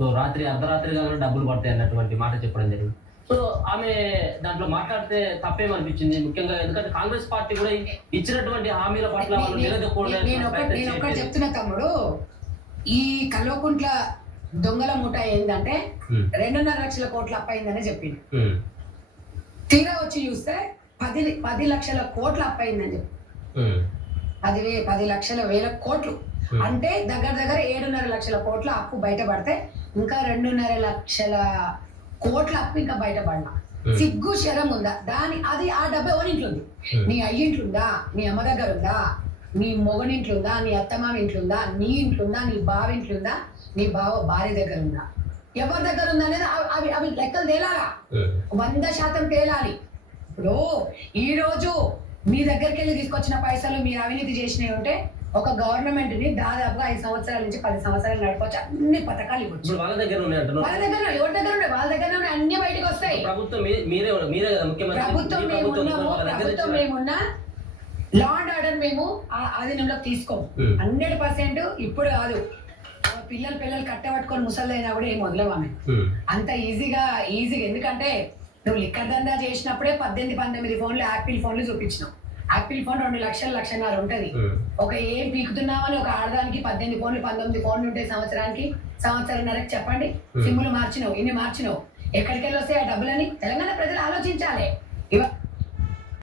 So రాత్రి అర్ధరాత్రిగానే డబ్బులు పడతాయి అన్నటువంటి మాట చెప్పడం జరిగింది. సో ఆమె దాంట్లో మాట్లాడితే తప్పేమనిపించింది ముఖ్యంగా ఎందుకంటే కాంగ్రెస్ పార్టీ కూడా ఇచ్చినటువంటి హామీల పట్ల వాళ్ళు నేనొకటి చెప్తున్నా తమ్ముడు, ఈ కల్వకుంట్ల దొంగల ముఠ ఏంటంటే 2.5 లక్షల కోట్ల అప్పయిందనే చెప్పింది. తీరా వచ్చి చూస్తే 10 లక్షల కోట్ల అప్పయిందని చెప్పి 10 లక్షల వేల కోట్లు అంటే దగ్గర 7.5 లక్షల కోట్ల అప్పు బయటపడితే ఇంకా 2.5 లక్షల కోట్ల అప్పు ఇంకా బయటపడినా సిగ్గు శరం ఉందా? అది ఆ డబ్బు ఎవరింట్లో ఉంది? నీ అయ్యింట్లుందా? నీ అమ్మ దగ్గర ఉందా? నీ మొగనింట్లుందా? నీ అత్తమామ ఇంట్లుందా? నీ ఇంట్లుందా? నీ బావింట్లుందా? నీ బావ భార్య దగ్గర ఉందా? ఎవరి దగ్గర ఉందా అనేది అవి లెక్కలు తేలాలా, 100% తేలాలి. ఇప్పుడు ఈ రోజు మీ దగ్గరికి వెళ్ళి తీసుకొచ్చిన పైసలు మీరు అవినీతి చేసినవి ఉంటే ఒక గవర్నమెంట్ ని దాదాపుగా 5 సంవత్సరాల నుంచి 10 సంవత్సరాలు నడపచ్చు, అన్ని పథకాలు ఇవ్వచ్చు. వాళ్ళ దగ్గర ఉన్నాయి, ఎవరి దగ్గర ఉన్నాయి? వాళ్ళ దగ్గర అన్ని బయటకు వస్తాయి. ప్రభుత్వం మేమున్నా లా అండ్ ఆర్డర్ మేము ఆధీనంలోకి తీసుకోం. 100% ఇప్పుడు కాదు, పిల్లలు కట్టబట్టుకొని ముసలైనా కూడా ఏం వదలవామె అంత ఈజీగా. ఎందుకంటే నువ్వు లిక్కర్ దందా చేసినప్పుడే 18-19 ఫోన్లు యాపిల్ ఫోన్లు చూపించినావు. యాపిల్ ఫోన్ 2 లక్షలు 1.5 ఉంటది. ఒక ఏం పీకుతున్నామని ఒక ఆడదానికి 18 ఫోన్లు 19 ఫోన్లు ఉంటాయి సంవత్సరంన్నరకు చెప్పండి. సిమ్ములు మార్చినావు, ఇన్ని మార్చినావు, ఎక్కడికి వెళ్ళి వస్తాయి ఆ డబ్బులని? తెలంగాణ ప్రజలు ఆలోచించాలి.